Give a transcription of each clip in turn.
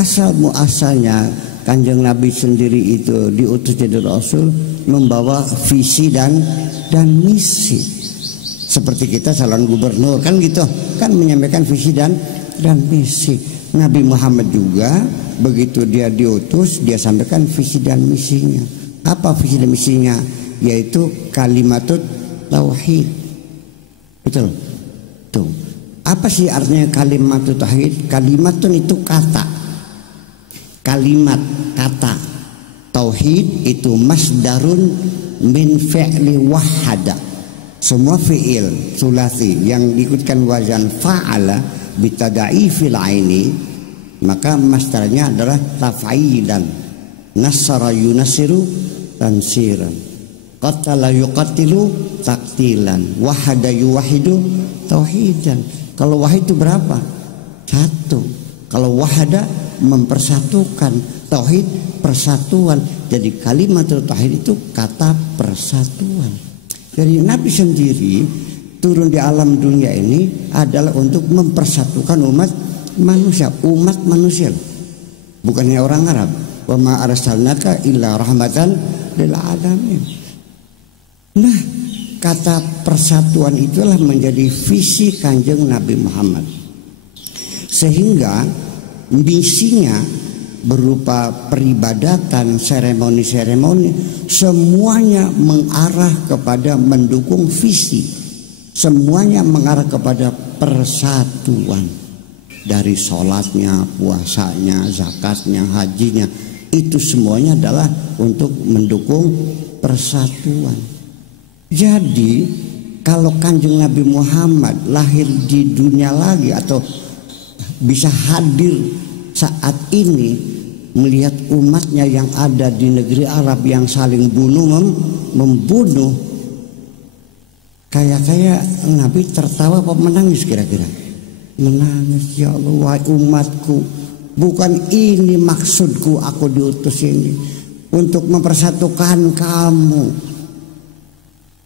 asal muasalnya Kanjeng Nabi sendiri itu diutus jadi Rasul membawa visi dan misi. Seperti kita calon gubernur kan gitu, kan menyampaikan visi dan misi. Nabi Muhammad juga begitu dia diutus, dia sampaikan visi dan misinya. Apa visi dan misinya? Yaitu kalimatut tauhid. Betul. Tuh. Apa sih artinya kalimatut tauhid? Kalimatun itu kata. Kalimat kata. Tauhid itu masdarun min fi'li wahada. Semua fi'il sulasi yang diikutkan wazan fa'ala bitada'ifil aini, maka masdarnya adalah taf'ilan. Nasara yunasiru tansiran, qatala yuqatilu taktilan, wahada yuwahidu tauhidan. Kalau wahid itu berapa? Satu. Kalau wahada mempersatukan, tauhid persatuan. Jadi kalimat tauhid itu kata persatuan. Jadi Nabi sendiri turun di alam dunia ini adalah untuk mempersatukan umat manusia. Bukannya orang Arab. Wa ma arsalnaka illa rahmatan lil alamin. Nah, kata persatuan itulah menjadi visi Kanjeng Nabi Muhammad. Sehingga misinya berupa peribadatan, seremoni-seremoni, semuanya mengarah kepada mendukung visi. Semuanya mengarah kepada persatuan. Dari sholatnya, puasanya, zakatnya, hajinya, itu semuanya adalah untuk mendukung persatuan. Jadi kalau Kanjeng Nabi Muhammad lahir di dunia lagi atau bisa hadir saat ini melihat umatnya yang ada di negeri Arab yang saling membunuh, kayak Nabi tertawa apa menangis kira-kira? Menangis. Ya Allah, wahai umatku, bukan ini maksudku aku diutus ini untuk mempersatukan kamu.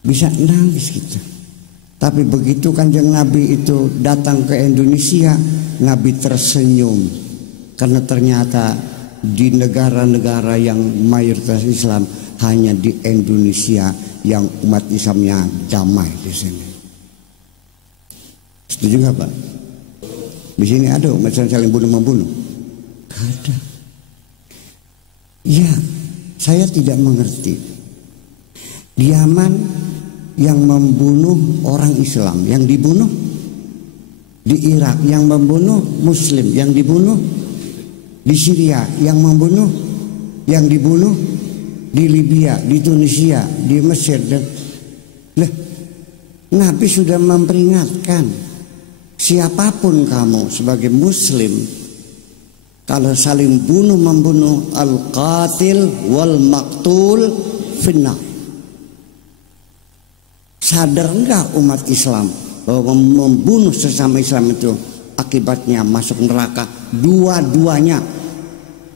Bisa nangis kita. Tapi begitu Kanjeng Nabi itu datang ke Indonesia, Nabi tersenyum. Karena ternyata di negara-negara yang mayoritas Islam, hanya di Indonesia yang umat Islamnya damai di sini. Setuju nggak Pak? Di sini ada umat Islam saling bunuh-membunuh? Ada. Ya, saya tidak mengerti. Di Yaman yang membunuh orang Islam, yang dibunuh. Di Irak yang membunuh Muslim, yang dibunuh. Di Syria yang membunuh, yang dibunuh. Di Libya, di Tunisia, di Mesir. Lah, Nabi sudah memperingatkan, siapapun kamu sebagai Muslim, kalau saling bunuh membunuh, al-qatil wal maqtul finnar. Sadar enggak umat Islam bahwa membunuh sesama Islam itu akibatnya masuk neraka dua-duanya?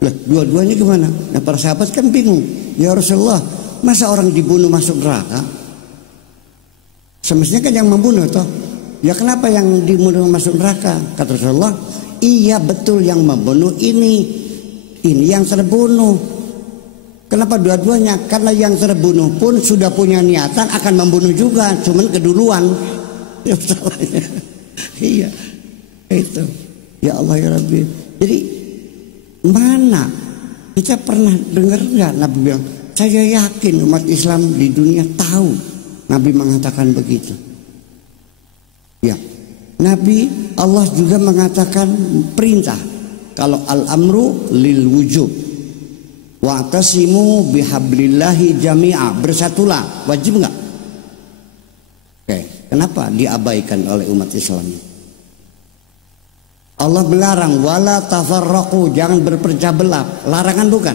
Lah, dua-duanya gimana? Nah, para sahabat kan bingung. Ya Rasulullah, masa orang dibunuh masuk neraka? Semestinya kan yang membunuh toh. Ya kenapa yang dibunuh masuk neraka? Kata Rasulullah, iya betul yang membunuh ini yang terbunuh. Kenapa dua-duanya? Karena yang terbunuh pun sudah punya niatan akan membunuh juga, cuman keduluan. Ya salahnya. Iya, itu. Ya Allah ya Rabbi. Jadi mana kita pernah dengar nggak Nabi bilang, saya yakin umat Islam di dunia tahu Nabi mengatakan begitu. Ya, Nabi Allah juga mengatakan perintah, kalau al-amru lil wujub, wa'tasimu bihablillahi jami'a, bersatulah, wajib nggak? Oke, kenapa diabaikan oleh umat Islam? Allah melarang wala tafarraqu, jangan berpecah belah, larangan bukan?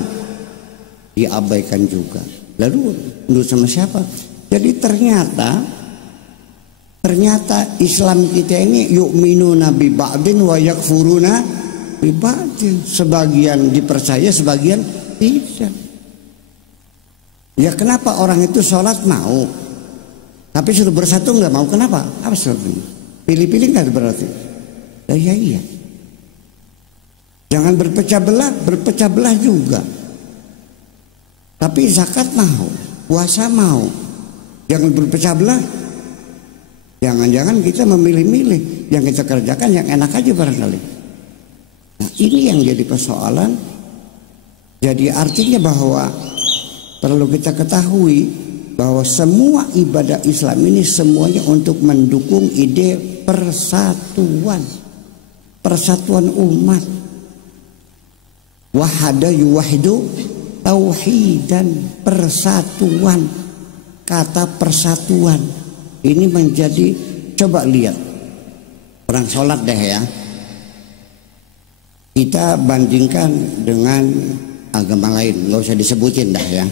Diabaikan juga. Lalu menurut sama siapa? Jadi ternyata Islam kita ini yu'minuna bi ba'din wa yakfuruna bi ba'din. Sebagian dipercaya, sebagian tidak. Ya kenapa orang itu sholat mau, tapi suruh bersatu nggak mau? Kenapa? Apa sebabnya? Pilih-pilih nggak berarti? Ya iya. Jangan berpecah belah juga. Tapi zakat mau, puasa mau. Jangan berpecah belah. Jangan-jangan kita memilih-milih yang kita kerjakan yang enak aja barangkali. Nah, ini yang jadi persoalan. Jadi artinya bahwa perlu kita ketahui bahwa semua ibadah Islam ini semuanya untuk mendukung ide persatuan umat. Wahada yuwahidu tauhidan, persatuan. Kata persatuan ini menjadi, coba lihat orang sholat deh ya, kita bandingkan dengan agama lain, nggak usah disebutin dah ya.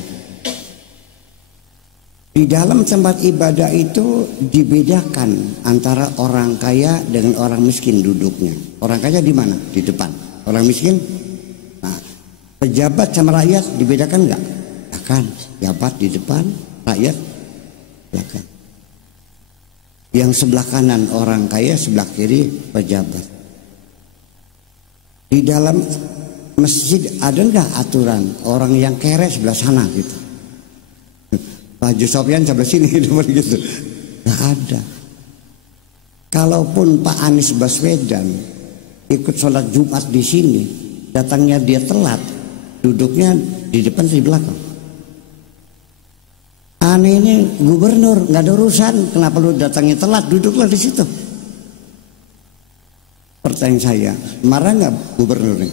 Di dalam tempat ibadah itu dibedakan antara orang kaya dengan orang miskin duduknya. Orang kaya di mana? Di depan. Orang miskin, nah, pejabat sama rakyat dibedakan nggak? Akan pejabat di depan, rakyat belakang. Yang sebelah kanan orang kaya, sebelah kiri pejabat. Di dalam masjid ada nggak aturan orang yang kere sebelah sana gitu? Pak Haji Sofyan sebelah sini gitu. Nggak ada. Kalaupun Pak Anies Baswedan ikut sholat Jumat di sini, datangnya dia telat, duduknya di depan di belakang. Aneh, ini gubernur nggak ada urusan, kenapa lu datangnya telat, duduklah di situ. Pertanyaan saya, marah nggak gubernur ini?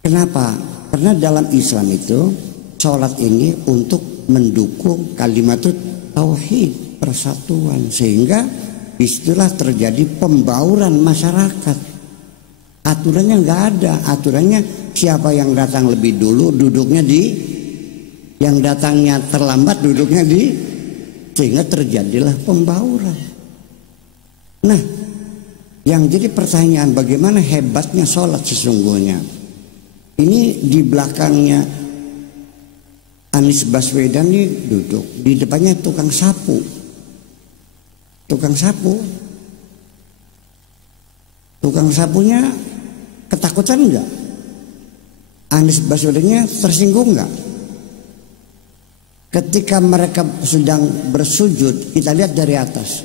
Kenapa? Karena dalam Islam itu sholat ini untuk mendukung kalimat tauhid, persatuan, sehingga disitulah terjadi pembauran masyarakat. Aturannya nggak ada, aturannya siapa yang datang lebih dulu duduknya di, yang datangnya terlambat duduknya di, sehingga terjadilah pembauran. Nah, yang jadi pertanyaan, bagaimana hebatnya sholat sesungguhnya? Ini di belakangnya Anies Baswedan ini duduk, di depannya tukang sapu. Tukang sapunya ketakutan enggak? Anies Baswedannya tersinggung enggak? Ketika mereka sedang bersujud, kita lihat dari atas,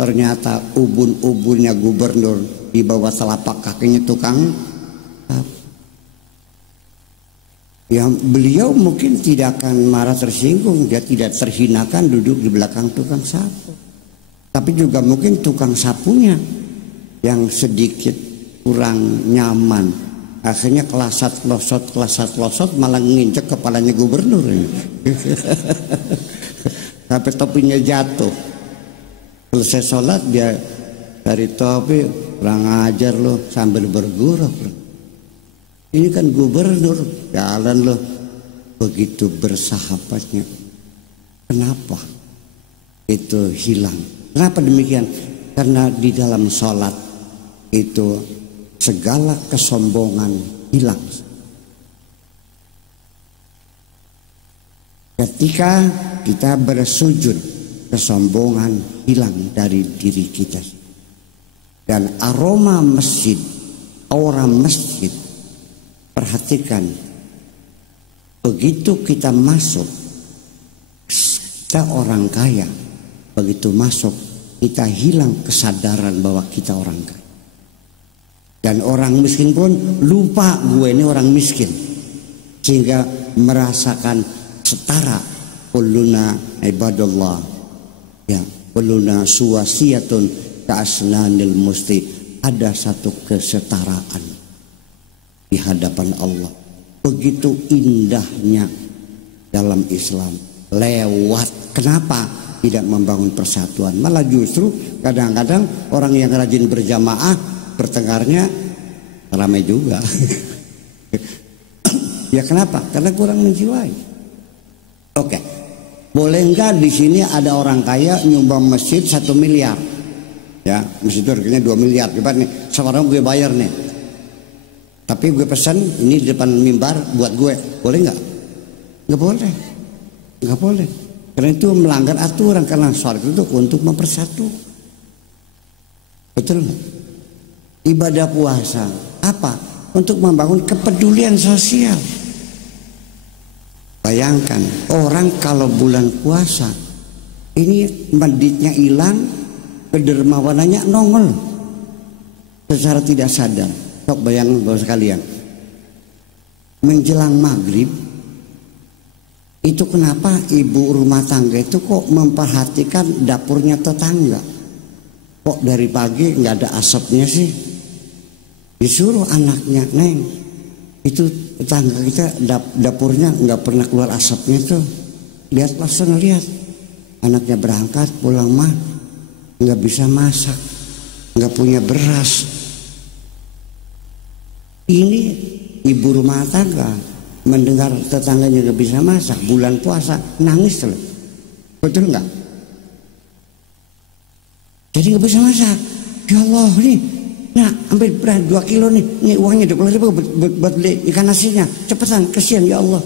ternyata ubun-ubunnya gubernur, di bawah telapak kakinya tukang sapu. Yang beliau mungkin tidak akan marah tersinggung, dia tidak terhinakan duduk di belakang tukang sapu. Tapi juga mungkin tukang sapunya yang sedikit kurang nyaman, akhirnya kelasat losot malah nginjek kepalanya gubernur ini. Sampai topinya jatuh. Selesai sholat dia dari topi, kurang ajar loh, sambil bergurau. Ini kan gubernur, jalan loh, begitu bersahabatnya. Kenapa itu hilang? Kenapa demikian? Karena di dalam sholat itu segala kesombongan hilang. Ketika kita bersujud, kesombongan hilang dari diri kita. Dan aroma masjid, aura masjid, perhatikan, begitu kita masuk, kita orang kaya, begitu masuk kita hilang kesadaran bahwa kita orang kaya. Dan orang miskin pun lupa gue ini orang miskin, sehingga merasakan setara. Kulluna ibadallah, ya, kulluna suwasiyatun ka'asnanil musti, ada satu kesetaraan di hadapan Allah. Begitu indahnya dalam Islam. Lewat, kenapa tidak membangun persatuan? Malah justru kadang-kadang orang yang rajin berjamaah bertengkarnya ramai juga. Ya kenapa? Karena kurang menjiwai. Oke, boleh enggak di sini ada orang kaya nyumbang masjid 1 miliar? Ya, masjid itu harganya 2 miliar. Coba nih, sekarang gue bayar nih. Tapi gue pesan ini di depan mimbar buat gue, boleh nggak? Nggak boleh, nggak boleh. Karena itu melanggar aturan, karena sholat itu untuk mempersatu. Betul nggak? Ibadah puasa apa? Untuk membangun kepedulian sosial. Bayangkan orang kalau bulan puasa ini meditnya hilang, kedermawanannya nongol secara tidak sadar. Sok bayangkan bapak sekalian, menjelang maghrib itu kenapa ibu rumah tangga itu kok memperhatikan dapurnya tetangga? Kok dari pagi nggak ada asapnya sih? Disuruh anaknya, Neng, itu tetangga kita dapurnya nggak pernah keluar asapnya tuh. Lihat langsung, lihat anaknya berangkat pulang mah nggak bisa masak, nggak punya beras. Ini ibu rumah tangga mendengar tetangganya nggak bisa masak bulan puasa, nangis loh. Betul nggak? Jadi nggak bisa masak. Ya Allah nih, nah ambil beras 2 kilo nih, ini uangnya 20.000 buat beli ikan asinnya, cepetan, kesian ya Allah.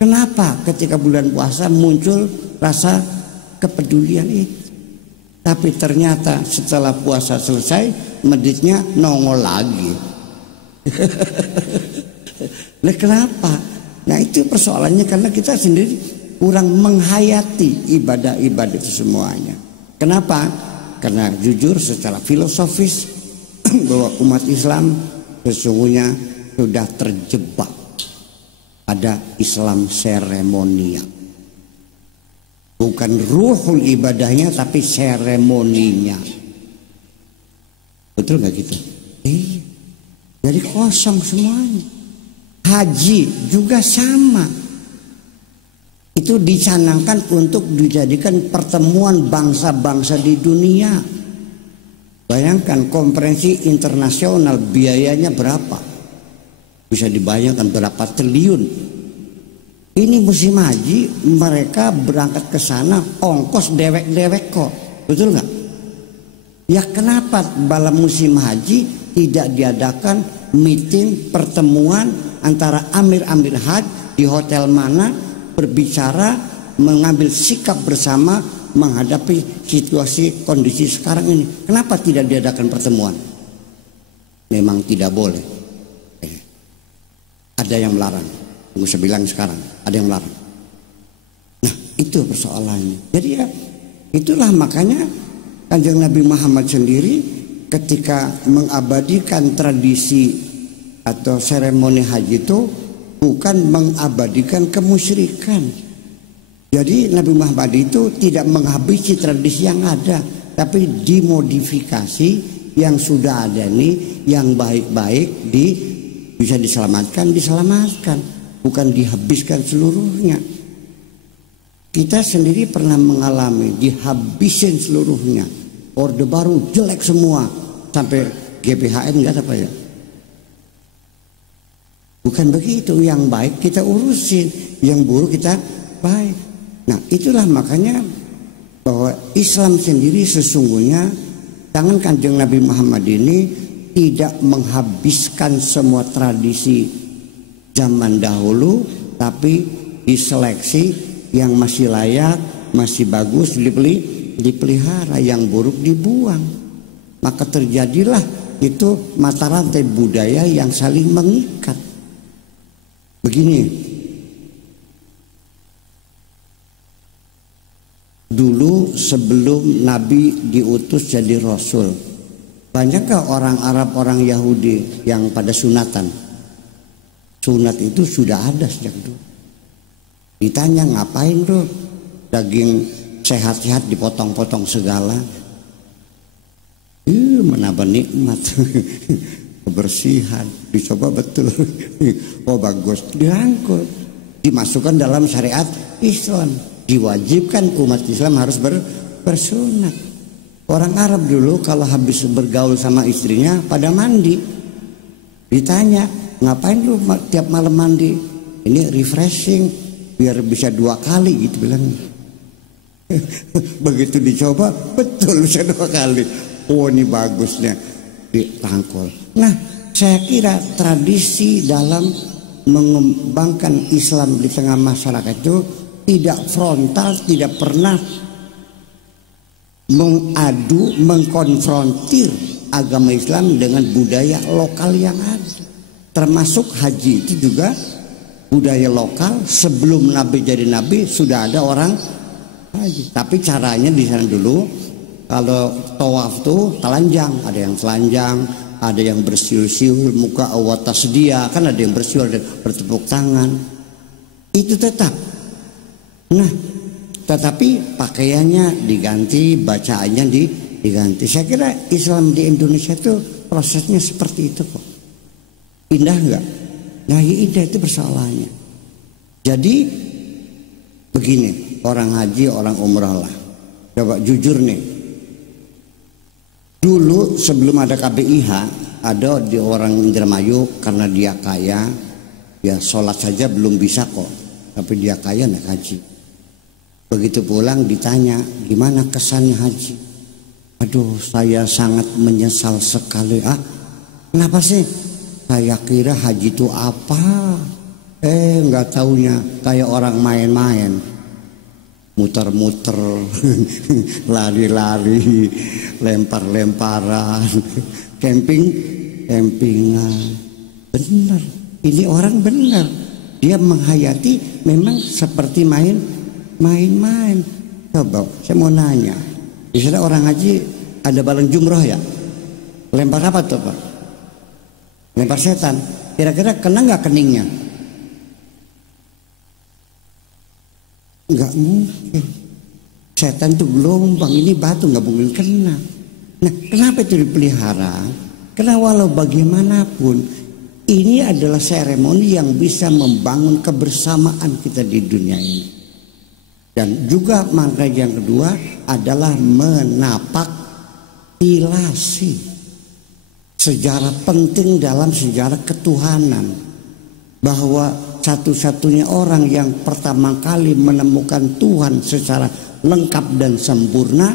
Kenapa ketika bulan puasa muncul rasa kepedulian itu? Tapi ternyata setelah puasa selesai, meditnya nongol lagi. Nah kenapa? Nah itu persoalannya karena kita sendiri kurang menghayati ibadah-ibadah itu semuanya. Kenapa? Karena jujur secara filosofis bahwa umat Islam sesungguhnya sudah terjebak pada Islam seremonial. Bukan ruhul ibadahnya tapi seremoninya. Betul gak gitu? Jadi kosong semuanya. Haji juga sama. Itu dicanangkan untuk dijadikan pertemuan bangsa-bangsa di dunia. Bayangkan konferensi internasional biayanya berapa? Bisa dibayangkan berapa triliun. Ini musim haji mereka berangkat ke sana ongkos dewek-dewek kok. Betul nggak? Ya kenapa dalam musim haji tidak diadakan meeting pertemuan antara amir-amir haji di hotel mana, berbicara, mengambil sikap bersama menghadapi situasi kondisi sekarang ini? Kenapa tidak diadakan pertemuan? Memang tidak boleh. Ada yang melarang. Tunggu saya bilang sekarang, ada yang melarang. Nah itu persoalannya. Jadi ya itulah makanya Kanjeng Nabi Muhammad sendiri ketika mengabadikan tradisi atau seremoni haji itu bukan mengabadikan kemusyrikan. Jadi Nabi Muhammad itu tidak menghabisi tradisi yang ada, tapi dimodifikasi yang sudah ada nih, yang baik-baik bisa diselamatkan, bukan dihabiskan seluruhnya. Kita sendiri pernah mengalami dihabisin seluruhnya. Orde Baru jelek semua, sampai GBHN nggak ada apa ya? Bukan begitu, yang baik kita urusin, yang buruk kita baik. Nah itulah makanya bahwa Islam sendiri sesungguhnya tangan Kanjeng Nabi Muhammad ini tidak menghabiskan semua tradisi zaman dahulu, tapi diseleksi yang masih layak, masih bagus dipelihara, yang buruk dibuang. Maka terjadilah itu mata rantai budaya yang saling mengikat. Begini, dulu sebelum Nabi diutus jadi Rasul, banyakkah orang Arab, orang Yahudi yang pada sunatan? Sunat itu sudah ada sejak dulu. Ditanya ngapain tuh daging sehat-sehat dipotong-potong segala? Menambah nikmat. Kebersihan, dicoba betul. Oh bagus, dirangkul, dimasukkan dalam syariat Islam, diwajibkan umat Islam harus bersunat. Orang Arab dulu kalau habis bergaul sama istrinya pada mandi, ditanya ngapain lu tiap malam mandi? Ini refreshing, biar bisa 2 kali gitu bilang. Begitu dicoba betul bisa 2 kali. Oh ini bagusnya, dirangkul. Nah saya kira tradisi dalam mengembangkan Islam di tengah masyarakat itu tidak frontal, tidak pernah mengadu, mengkonfrontir agama Islam dengan budaya lokal yang ada. Termasuk haji itu juga budaya lokal. Sebelum Nabi jadi Nabi sudah ada orang haji. Tapi caranya di sana dulu, kalau tawaf tuh telanjang, ada yang telanjang, ada yang bersiul-siul, muka awat tasdia, kan ada yang bersiul, ada bertepuk tangan. Itu tetap. Nah, tetapi pakaiannya diganti, bacaannya diganti. Saya kira Islam di Indonesia itu prosesnya seperti itu kok. Indah enggak? Nah, indah itu persoalannya. Jadi begini, orang haji, orang umrah lah. Coba jujur nih. Dulu sebelum ada KBIH, ada di orang Indramayu, karena dia kaya, ya sholat saja belum bisa kok. Tapi dia kaya naik haji. Begitu pulang ditanya, gimana kesannya haji? Aduh, saya sangat menyesal sekali. Ah, kenapa sih? Saya kira haji itu apa? Nggak taunya kayak orang main-main, muter-muter, lari-lari, lempar-lemparan, campingan. Benar, ini orang benar. Dia menghayati memang seperti main-main. Coba, saya mau nanya, di sana orang haji ada balon jumroh ya? Lempar apa tuh Pak? Lempar setan. Kira-kira kena nggak keningnya? Nggak mungkin. Setan itu gelombang, ini batu, nggak mungkin kena. Nah, kenapa itu dipelihara? Karena walau bagaimanapun ini adalah seremoni yang bisa membangun kebersamaan kita di dunia ini. Dan juga makna yang kedua adalah menapak tilasi. Sejarah penting dalam sejarah ketuhanan. Bahwa satu-satunya orang yang pertama kali menemukan Tuhan secara lengkap dan sempurna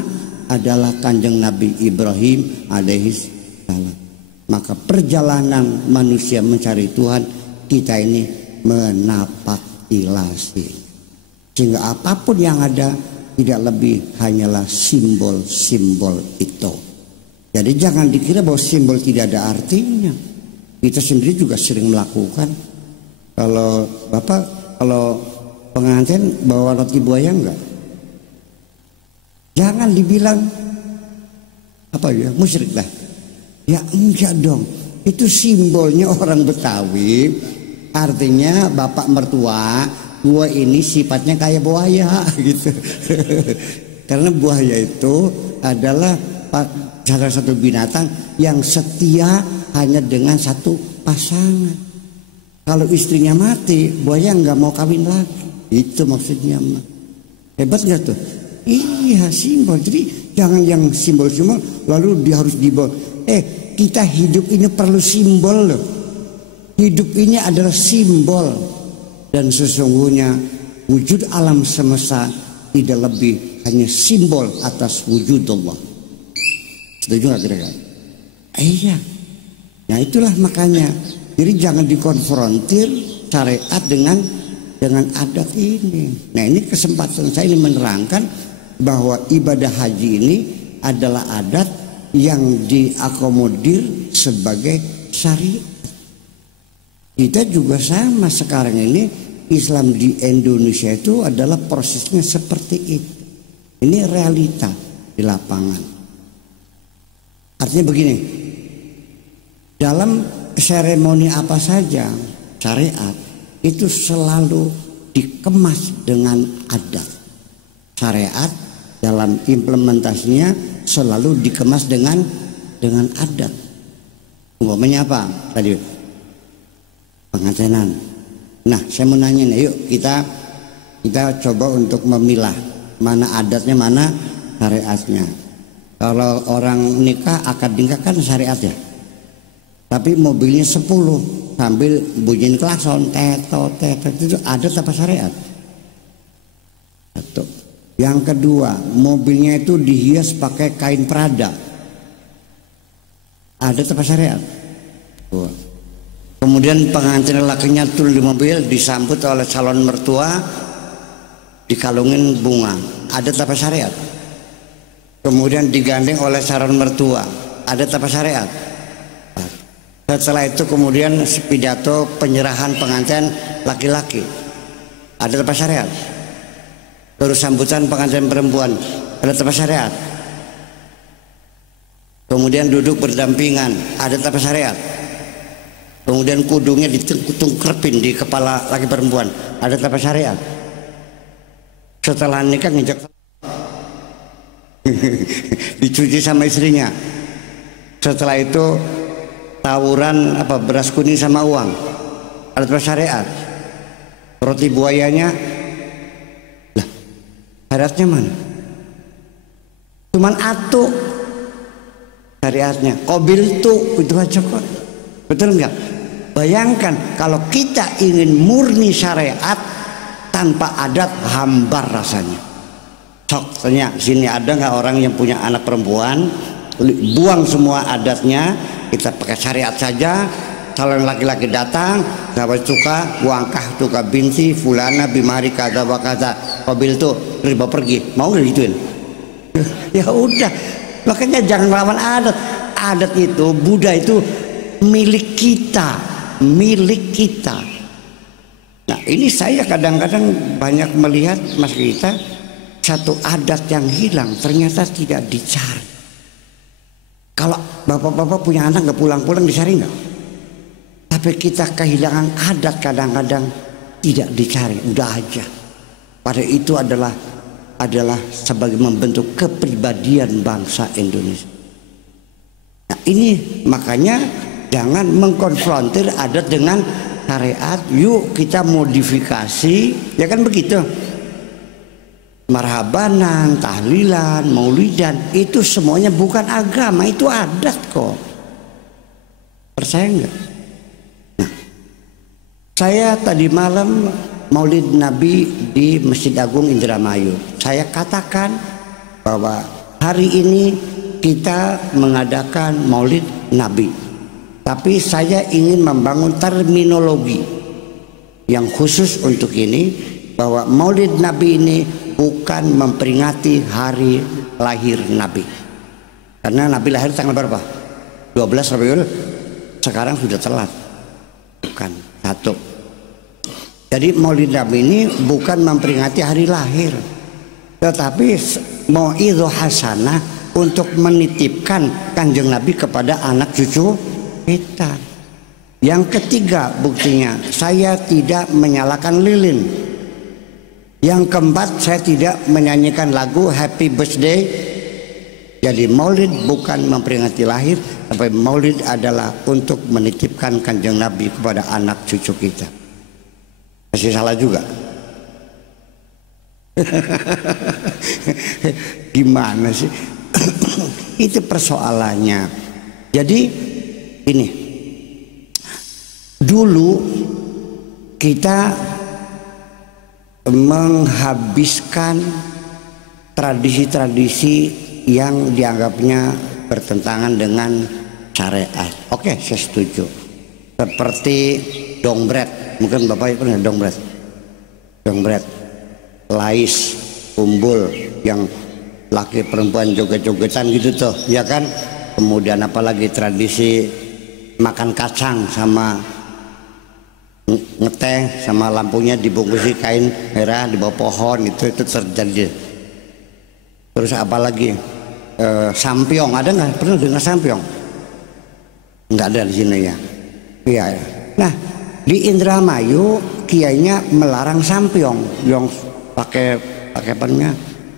adalah Kanjeng Nabi Ibrahim alaihissalam. Maka perjalanan manusia mencari Tuhan, kita ini menapak tilasi. Sehingga apapun yang ada tidak lebih hanyalah simbol-simbol itu. Jadi jangan dikira bahwa simbol tidak ada artinya. Kita sendiri juga sering melakukan. Kalau Bapak, kalau pengantin bawa roti buaya enggak? Jangan dibilang apa ya, musyrik lah. Ya enggak dong. Itu simbolnya orang Betawi. Artinya bapak mertua, gua ini sifatnya kayak buaya gitu. Karena buaya itu adalah salah satu binatang yang setia hanya dengan satu pasangan. Kalau istrinya mati, buaya nggak mau kawin lagi. Itu maksudnya. Hebat nggak tuh? Iya, simbol. Jadi jangan yang simbol-simbol lalu dia harus dibawa. Kita hidup ini perlu simbol loh. Hidup ini adalah simbol. Dan sesungguhnya wujud alam semesta tidak lebih hanya simbol atas wujud Allah. Setuju gak kira-kira? Iya. Nah itulah makanya. Jadi jangan dikonfrontir syariat dengan adat ini. Nah ini kesempatan saya ini menerangkan bahwa ibadah haji ini adalah adat yang diakomodir sebagai syariat. Kita juga sama sekarang ini, Islam di Indonesia itu adalah prosesnya seperti itu. Ini realita di lapangan. Artinya begini, dalam seremoni apa saja syariat itu selalu dikemas dengan adat. Syariat dalam implementasinya selalu dikemas dengan adat. Umpamanya apa tadi? Pengantinan. Nah, saya mau nanya nih, yuk kita coba untuk memilah mana adatnya, mana syariatnya. Kalau orang nikah, akad nikah kan syariat ya. Tapi mobilnya 10 sambil bunyiin klakson, tetot itu adat apa syariat? Satu. Yang kedua, mobilnya itu dihias pakai kain Prada. Adat apa syariat? Dua. Kemudian pengantin lakinya turun di mobil, disambut oleh calon mertua, dikalungin bunga. Adat apa syariat? kemudian digandeng oleh calon mertua, adat apa syariat? Setelah itu kemudian pidato penyerahan pengantin laki-laki, adat apa syariat? Terus sambutan pengantin perempuan, adat apa syariat? Kemudian duduk berdampingan, adat apa syariat? Kemudian kudungnya ditungkrepin di kepala laki perempuan, adat apa syariat? Setelah nikah nginjak dicuci sama istrinya. Setelah itu tawuran apa, beras kuning sama uang, adat apa syariat? Roti buayanya, lah syariatnya mana? Cuman atu syariatnya, kobil tuh itu aja kok. Betul enggak? Bayangkan kalau kita ingin murni syariat tanpa adat, hambar rasanya. Sok tanya sini, ada nggak orang yang punya anak perempuan, buang semua adatnya, kita pakai syariat saja. Calon laki-laki datang, sahabat suka, wangkah tuka binti fulana bimari kata wakata kobil tuh riba pergi, mau nggak gituin? Ya udah, makanya jangan melawan adat. Adat itu, Buddha itu milik kita, milik kita. Nah ini saya kadang-kadang banyak melihat mas kita, satu adat yang hilang ternyata tidak dicari. Kalau bapak-bapak punya anak nggak pulang-pulang dicari nggak? Tapi kita kehilangan adat kadang-kadang tidak dicari, udah aja. Pada itu adalah sebagai membentuk kepribadian bangsa Indonesia. Nah ini makanya jangan mengkonfrontir adat dengan syariat. Yuk kita modifikasi, ya kan begitu. Marhabanan, tahlilan, maulidan itu semuanya bukan agama, itu adat kok. Percaya nggak? Nah, saya tadi malam Maulid Nabi di Masjid Agung Indramayu. Saya katakan bahwa hari ini kita mengadakan Maulid Nabi. Tapi saya ingin membangun terminologi yang khusus untuk ini, bahwa Maulid Nabi ini bukan memperingati hari lahir Nabi. Karena Nabi lahir tanggal berapa? 12 Rabiul. Sekarang sudah telat. Bukan, satu. Jadi Maulid Nabi ini bukan memperingati hari lahir, tetapi mau'idhah hasanah untuk menitipkan Kanjeng Nabi kepada anak cucu kita. Yang ketiga buktinya, saya tidak menyalakan lilin. Yang keempat, saya tidak menyanyikan lagu Happy Birthday. Jadi Maulid bukan memperingati lahir, tapi Maulid adalah untuk menitipkan Kanjeng Nabi kepada anak cucu kita. Masih salah juga. Gimana sih? Itu persoalannya. Jadi ini dulu kita menghabiskan tradisi-tradisi yang dianggapnya bertentangan dengan syariat. Oke, saya setuju. Seperti dongbret, mungkin bapak pernah dongbret, lais, umbul, yang laki perempuan joget-jogetan gitu tuh, ya kan? Kemudian apalagi tradisi makan kacang sama ngeteh, sama lampunya dibungkusi kain merah di bawah pohon, itu terjadi. Terus apalagi sampiong, ada nggak? Pernah dengar sampiong? Nggak ada di sini ya. Iya. Nah di Indramayu kiainya melarang sampiong, yang pakai apanya?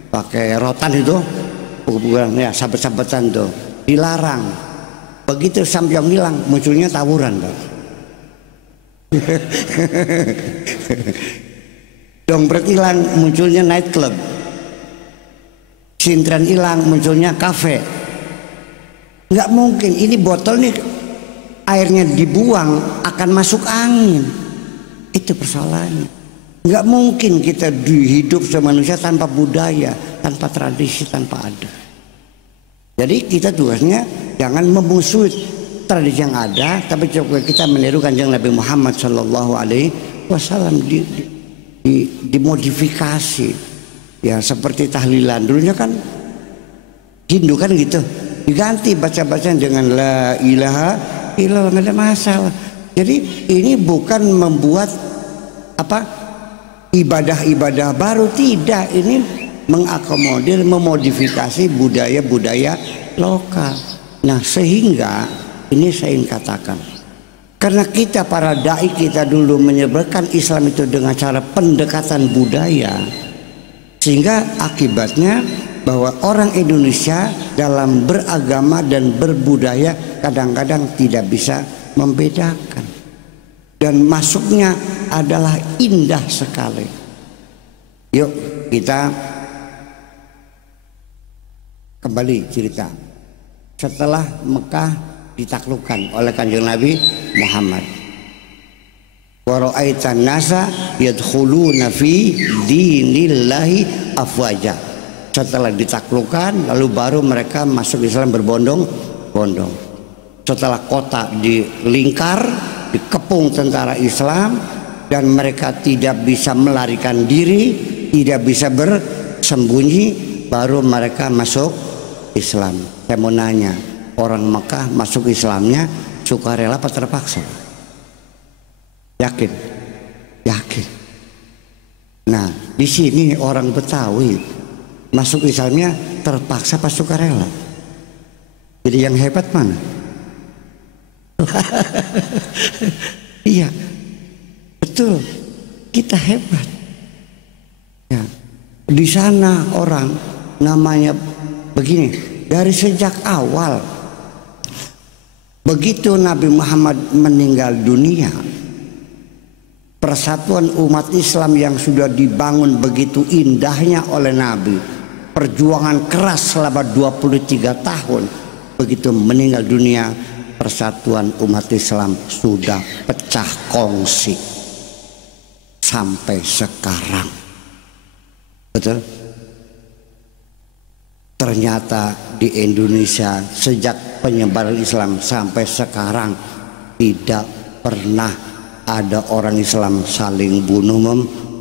Pakai rotan itu, bukan ya, sabet-sabetan tuh, dilarang. Begitu sampiong hilang, munculnya tawuran, Pak. Dompet hilang, munculnya night club. Sintren hilang, munculnya kafe. Nggak mungkin, ini botol nih airnya dibuang akan masuk angin. Itu persoalannya. Nggak mungkin kita hidup semanusia tanpa budaya, tanpa tradisi, tanpa adat. Jadi kita tugasnya jangan memusuhi tradisi yang ada, tapi coba kita meniru Kanjeng Nabi Muhammad SAW, dimodifikasi. Ya seperti tahlilan dulunya kan Hindu kan gitu, diganti baca-bacaan dengan la ilaha illallah, nggak ada masalah. Jadi ini bukan membuat apa ibadah-ibadah baru, tidak, ini mengakomodir, memodifikasi budaya-budaya lokal. Nah sehingga ini saya ingin katakan, karena kita para dai kita dulu menyebarkan Islam itu dengan cara pendekatan budaya, sehingga akibatnya bahwa orang Indonesia dalam beragama dan berbudaya kadang-kadang tidak bisa membedakan, dan masuknya adalah indah sekali. Yuk kita kembali cerita setelah Mekah ditaklukkan oleh Kanjeng Nabi Muhammad. Wa ra'aitan nasa yadkhuluna fi dinillahi afwaja. Setelah ditaklukkan lalu baru mereka masuk Islam berbondong-bondong. Setelah kota dilingkar, dikepung tentara Islam, dan mereka tidak bisa melarikan diri, tidak bisa bersembunyi, baru mereka masuk Islam. Saya mau nanya, orang Mekah masuk Islamnya sukarela apa terpaksa? Yakin? Yakin. Nah, di sini orang Betawi masuk Islamnya terpaksa apa sukarela? Jadi yang hebat mana? Iya, betul, kita hebat. Ya, di sana orang namanya begini, dari sejak awal begitu Nabi Muhammad meninggal dunia, persatuan umat Islam yang sudah dibangun begitu indahnya oleh Nabi, perjuangan keras selama 23 tahun, begitu meninggal dunia persatuan umat Islam sudah pecah kongsi sampai sekarang. Betul? Ternyata di Indonesia sejak penyebaran Islam sampai sekarang tidak pernah ada orang Islam saling bunuh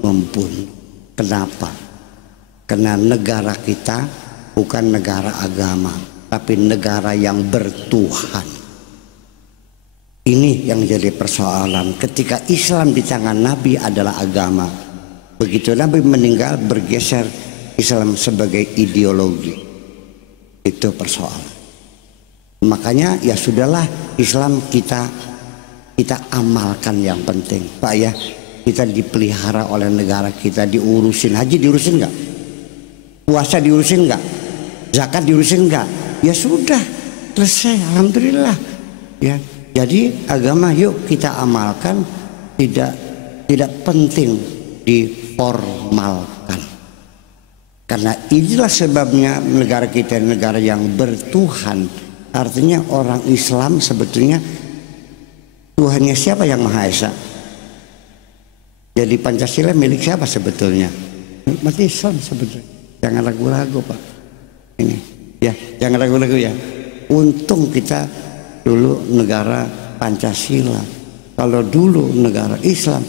membunuh. Kenapa? Karena negara kita bukan negara agama, tapi negara yang bertuhan. Ini yang jadi persoalan. Ketika Islam di tangan Nabi adalah agama, begitu Nabi meninggal bergeser Islam sebagai ideologi. Itu persoalan. Makanya ya sudahlah, Islam kita amalkan yang penting, Pak ya. Kita dipelihara oleh negara kita, diurusin. Haji diurusin nggak? Puasa diurusin nggak? Zakat diurusin nggak? Ya sudah, selesai, alhamdulillah. Ya, jadi agama yuk kita amalkan, tidak penting diformalkan. Karena inilah sebabnya negara kita negara yang bertuhan. Artinya orang Islam sebetulnya Tuhannya siapa? Yang Maha Esa. Jadi Pancasila milik siapa sebetulnya? Umat Islam sebetulnya. Jangan ragu-ragu Pak. Ini ya, jangan ragu-ragu ya. Untung kita dulu negara Pancasila. Kalau dulu negara Islam,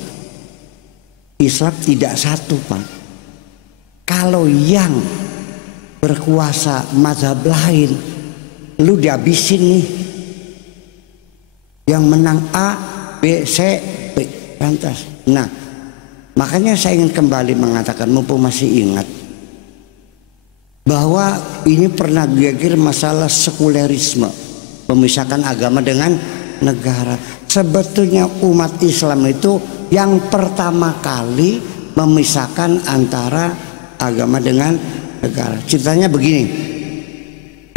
Islam tidak satu Pak. Kalau yang berkuasa mazhab lain, lu dihabisin nih. Yang menang A, B, C, B, lantas. Nah, makanya saya ingin kembali mengatakan, mumpung masih ingat, bahwa ini pernah geger masalah sekulerisme, memisahkan agama dengan negara. Sebetulnya umat Islam itu yang pertama kali memisahkan antara agama dengan negara. Ceritanya begini,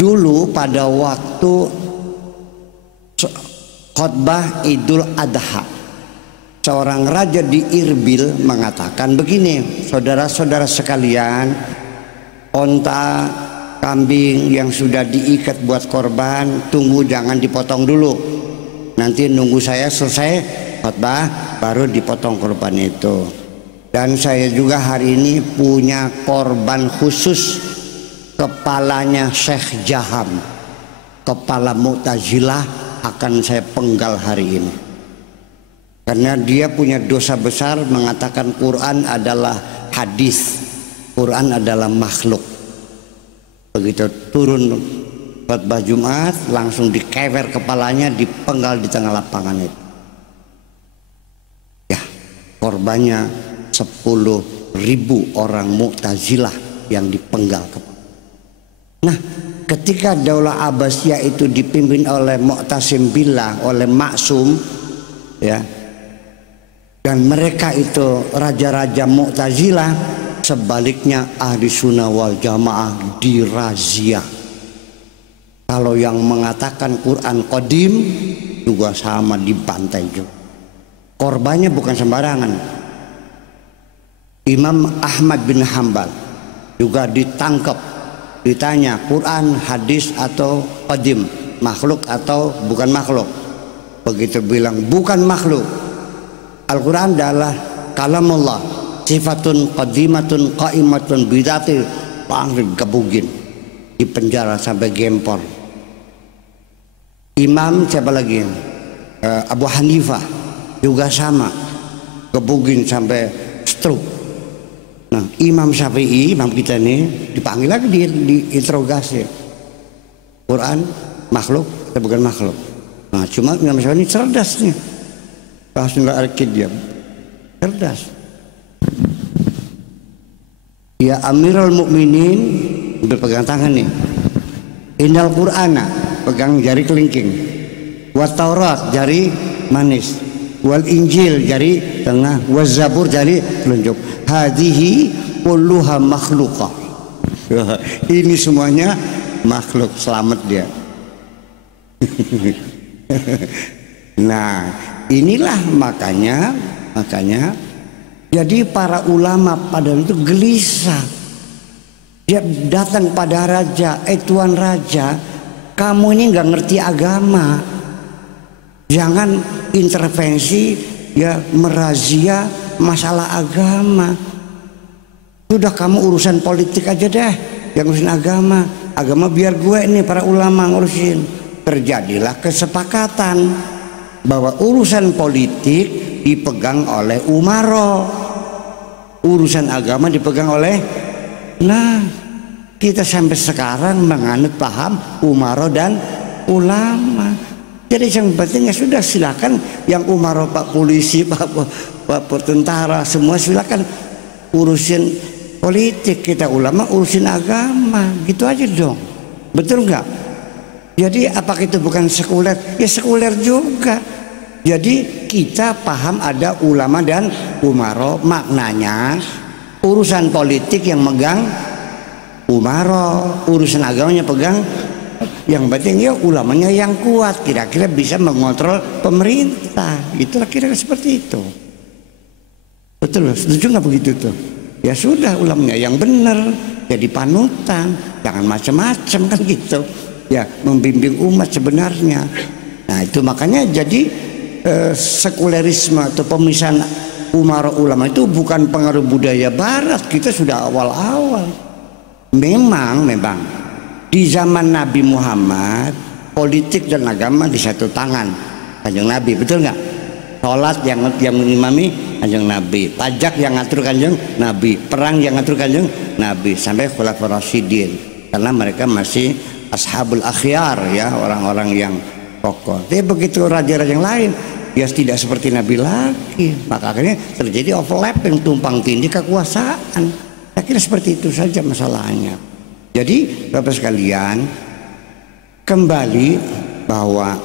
dulu pada waktu khutbah Idul Adha, seorang raja di Irbil mengatakan begini, saudara-saudara sekalian, onta kambing yang sudah diikat buat korban, tunggu, jangan dipotong dulu, nanti nunggu saya selesai khutbah baru dipotong korban itu. Dan saya juga hari ini punya korban khusus, kepalanya Syekh Jaham, kepala Mu'tazilah, akan saya penggal hari ini. Karena dia punya dosa besar mengatakan Quran adalah hadis, Quran adalah makhluk. Begitu turun khutbah Jumat langsung dikewer kepalanya, dipenggal di tengah lapangan itu. Ya, korbannya 10.000 orang Mu'tazilah yang dipenggal kepala. Nah, ketika Daulah Abbasiyah itu dipimpin oleh Mu'tasim Billah, oleh Maksum, ya, dan mereka itu raja-raja Mu'tazilah, sebaliknya Ahli Sunnah wal Jamaah dirazia. Kalau yang mengatakan Quran qadim juga sama, dibantai juga. Korbannya bukan sembarangan. Imam Ahmad bin Hambal juga ditangkap, ditanya Quran hadis atau qadim, makhluk atau bukan makhluk. Begitu bilang bukan makhluk, Al-Quran adalah kalamullah, sifatun qadimatun qaimatun bidati, langsung gebugin, di penjara sampai gempor. Imam siapa lagi? Abu Hanifah juga sama, gebugin sampai stroke. Nah, Imam Syafi'i, imam kita ini dipanggil lagi, diinterogasi. Quran makhluk atau bukan makhluk? Nah, cuma Imam Syafi'i ini cerdas nih. Langsung arkid dia. Cerdas. Ya Amirul Mukminin, berpegang tangan nih. Innal Qur'ana, pegang jari kelingking. Wa Taurat, jari manis. Wal Injil, jari tengah. Wa Zabur, jari telunjuk. Hadihi kulluha makhluqah. Ini semuanya makhluk, selamat dia. Nah, inilah makanya jadi para ulama pada itu gelisah. Dia datang pada raja, tuan raja, kamu ini nggak ngerti agama, jangan intervensi, ya merazia masalah agama. Sudah kamu urusan politik aja deh, yang urusin agama biar gue ini para ulama ngurusin. Terjadilah kesepakatan bahwa urusan politik dipegang oleh umaro, urusan agama dipegang oleh. Nah, kita sampai sekarang menganut paham umaro dan ulama. Jadi yang penting ya sudah, silakan yang umaro, pak polisi, pak tentara, semua silakan urusin politik, kita ulama urusin agama, gitu aja dong. Betul nggak? Jadi apakah itu bukan sekuler? Ya sekuler juga. Jadi kita paham ada ulama dan umaro, maknanya urusan politik yang megang umaro, urusan agamanya pegang. Yang penting ya ulamanya yang kuat, kira-kira bisa mengontrol pemerintah. Itulah kira-kira seperti itu. Betul, setuju nggak begitu tuh? Ya sudah, ulamanya yang benar, jadi panutan, jangan macam-macam kan gitu. Ya membimbing umat sebenarnya. Nah itu makanya jadi sekulerisme atau pemisahan umara ulama itu bukan pengaruh budaya barat. Kita sudah awal-awal memang di zaman Nabi Muhammad politik dan agama di satu tangan Kanjeng Nabi, betul nggak? Sholat yang mengimami Kanjeng Nabi, pajak yang ngatur Kanjeng Nabi, perang yang ngatur Kanjeng Nabi, sampai Khulafaur Rasyidin, karena mereka masih ashabul akhyar, ya, orang-orang yang kokoh. Tapi begitu raja-raja yang lain, dia tidak seperti Nabi lagi, maka akhirnya terjadi overlapping, tumpang tindih kekuasaan. Saya kira seperti itu saja masalahnya. Jadi Bapak sekalian, kembali bahwa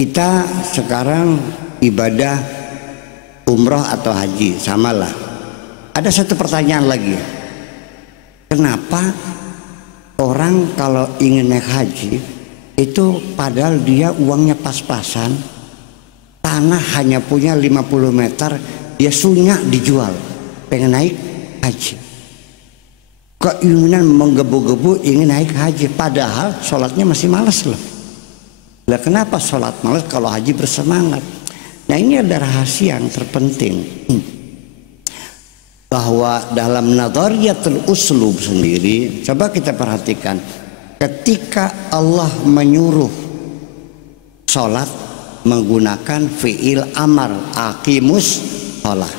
kita sekarang ibadah umroh atau haji samalah. Ada satu pertanyaan lagi, kenapa orang kalau ingin naik haji itu padahal dia uangnya pas-pasan, tanah hanya punya 50 meter, dia sunyak dijual, pengen naik haji, keinginan menggebu-gebu ingin naik haji, padahal sholatnya masih malas loh. Lah kenapa sholat malas kalau haji bersemangat? Nah ini ada rahasia yang terpenting, bahwa dalam nadhariyatul uslub sendiri, coba kita perhatikan, ketika Allah menyuruh sholat menggunakan fi'il amar, aqimus sholat.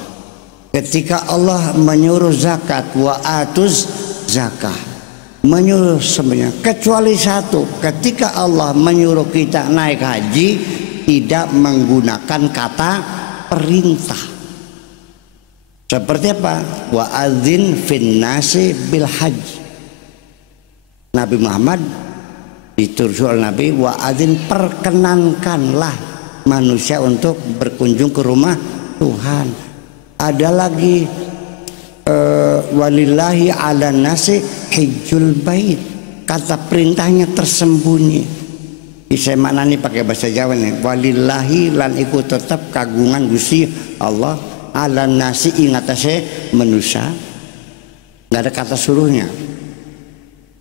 Ketika Allah menyuruh zakat, wa atuz zakah, menyuruh semuanya, kecuali satu, ketika Allah menyuruh kita naik haji tidak menggunakan kata perintah. Seperti apa? Wa adzin fin nasi bil hajj. Nabi Muhammad dituruh Nabi, wa adzin, perkenankanlah manusia untuk berkunjung ke rumah Tuhan. Ada lagi walillahi ala nasi hijjul bait, kata perintahnya tersembunyi. Saya maknani pakai bahasa Jawa nih, walillahi lan iku tetap kagungan Gusti Allah, ala nasi ingatase manusia, nggak ada kata suruhnya.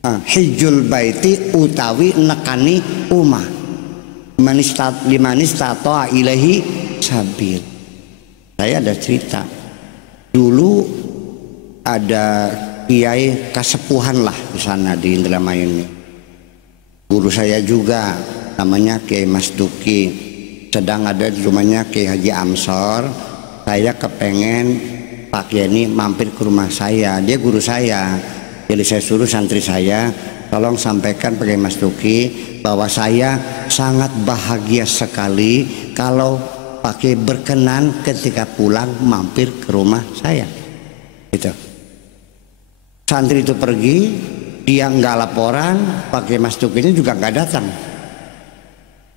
Hijjul baiti utawi nekani umah, limanis tato ilahi sabil. Saya ada cerita dulu, ada kiai kasepuhan lah di sana di Indramayu. Guru saya juga namanya Kiai Mas Duki, sedang ada di rumahnya Kiai Haji Amsor. Saya kepengen Pak Kiai ini mampir ke rumah saya, dia guru saya. Jadi saya suruh santri saya, tolong sampaikan Pak Kiai Mas Duki bahwa saya sangat bahagia sekali kalau Pak Kiai berkenan ketika pulang mampir ke rumah saya. Gitu. Santri itu pergi, dia nggak laporan, pakai Mas Duki ini juga nggak datang.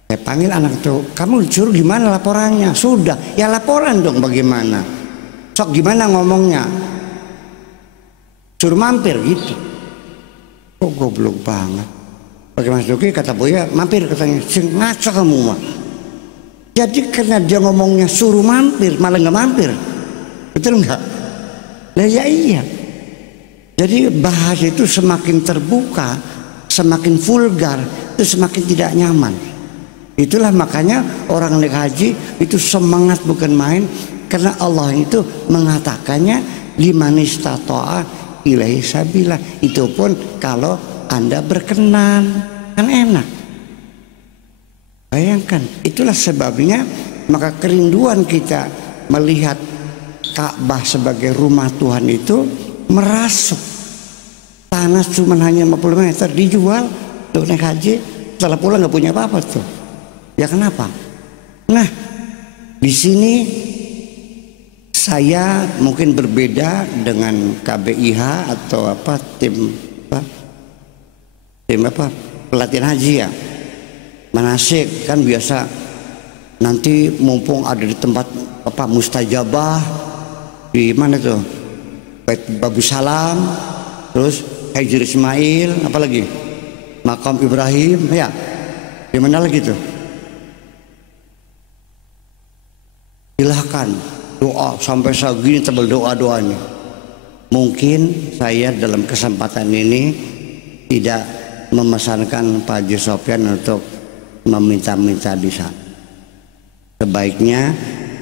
Saya panggil anak itu, kamu suruh gimana laporannya? Sudah, ya laporan dong bagaimana? Sok gimana ngomongnya? Suruh mampir gitu. Kok goblok banget. Pakai Mas Duki kata Buya, mampir katanya, ngaco kamu mah. Jadi karena dia ngomongnya suruh mampir, malah nggak mampir, betul nggak? Nah ya iya. Jadi bahasa itu semakin terbuka, semakin vulgar, itu semakin tidak nyaman. Itulah makanya orang naik haji itu semangat bukan main, karena Allah itu mengatakannya liman istata'a ilaihi sabila. Itu pun kalau Anda berkenan, kan enak. Bayangkan, itulah sebabnya maka kerinduan kita melihat Ka'bah sebagai rumah Tuhan itu merasuk. Tanah cuma hanya 50 meter dijual untuk naik haji, setelah pulang nggak punya apa-apa tuh. Ya kenapa? Nah, di sini saya mungkin berbeda dengan KBIH atau apa tim pelatihan haji ya. Manasik kan biasa nanti mumpung ada di tempat apa mustajabah di mana tuh? Bait Babu Salam, terus Hijr Ismail, apalagi Makam Ibrahim, ya. Di mana lagi tuh? Silahkan doa sampai segini tebal doa-doanya. Mungkin saya dalam kesempatan ini tidak memesankan Pak Haji Sofyan untuk meminta-minta di sana. Sebaiknya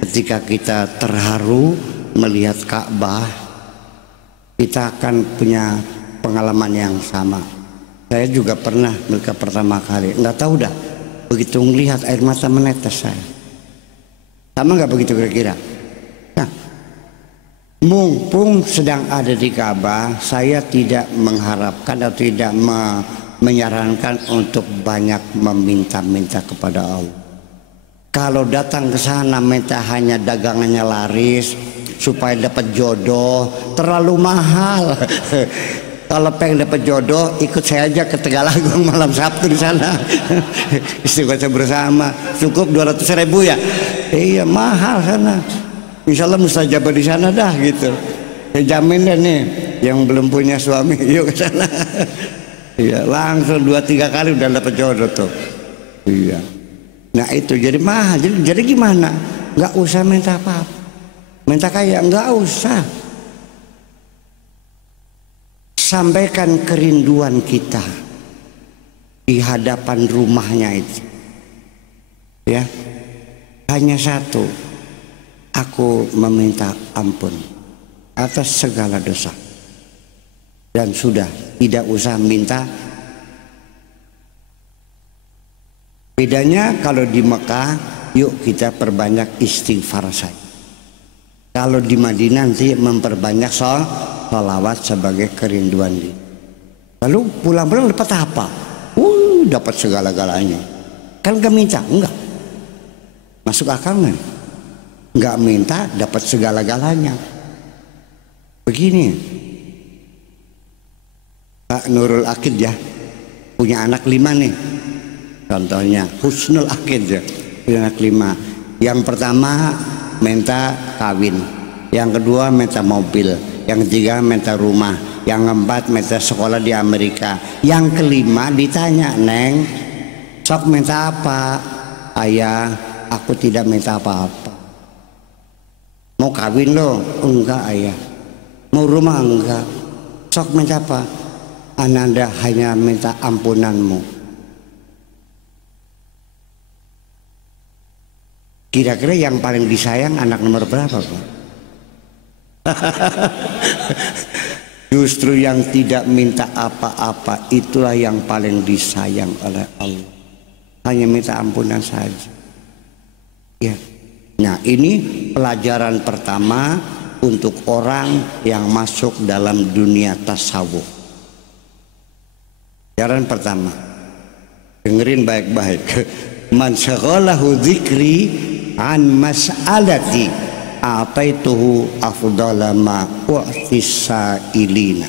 ketika kita terharu melihat Ka'bah, kita akan punya pengalaman yang sama. Saya juga pernah mereka pertama kali, nggak tahu dah, begitu melihat air mata menetes saya. Sama nggak begitu kira-kira? Nah, mumpung sedang ada di Ka'bah, saya tidak mengharapkan atau tidak menyarankan untuk banyak meminta-minta kepada Allah. Kalau datang ke sana minta hanya dagangannya laris supaya dapat jodoh, terlalu mahal. Kalau pengen dapat jodoh, ikut saya aja ke Tegalagung malam Sabtu di sana. Istiqomah bersama, cukup 200.000 ya. Iya mahal sana. Insya Allah mustajabah di sana dah gitu. Saya jamin deh nih, yang belum punya suami, yuk ke sana. Iya, langsung 2-3 kali udah dapat jodoh tuh. Iya. Nah itu jadi mahal. Jadi gimana? Nggak usah minta apa-apa. Minta kaya nggak usah. Sampaikan kerinduan kita di hadapan rumahnya itu. Ya. Hanya satu. Aku meminta ampun atas segala dosa. Dan sudah, tidak usah minta. Bedanya kalau di Mekah, yuk kita perbanyak istighfar saja. Kalau di Madinah nanti memperbanyak sholawat sebagai kerinduan diri. Lalu pulang-pulang dapat apa? Dapat segala-galanya. Kan gak minta? Enggak. Masuk akal nggak? Nggak minta dapat segala-galanya. Begini, Pak Nurul Akid ya, punya anak 5 nih. Contohnya Husnul Akid ya, punya anak 5. Yang pertama minta kawin, yang kedua minta mobil, yang ketiga minta rumah, yang keempat minta sekolah di Amerika, yang kelima ditanya, Neng, sok minta apa? Ayah, aku tidak minta apa-apa. Mau kawin lo? Enggak ayah. Mau rumah? Enggak. Sok minta apa? Ananda hanya minta ampunanmu. Kira-kira yang paling disayang anak nomor berapa Pak? Justru yang tidak minta apa-apa itulah yang paling disayang oleh Allah. Hanya minta ampunan saja. Ya. Nah, ini pelajaran pertama untuk orang yang masuk dalam dunia tasawuf. Pelajaran pertama, dengerin baik-baik. Man syaghalahu dzikri an mas'alati ataituhu afdala ma u'tisailina.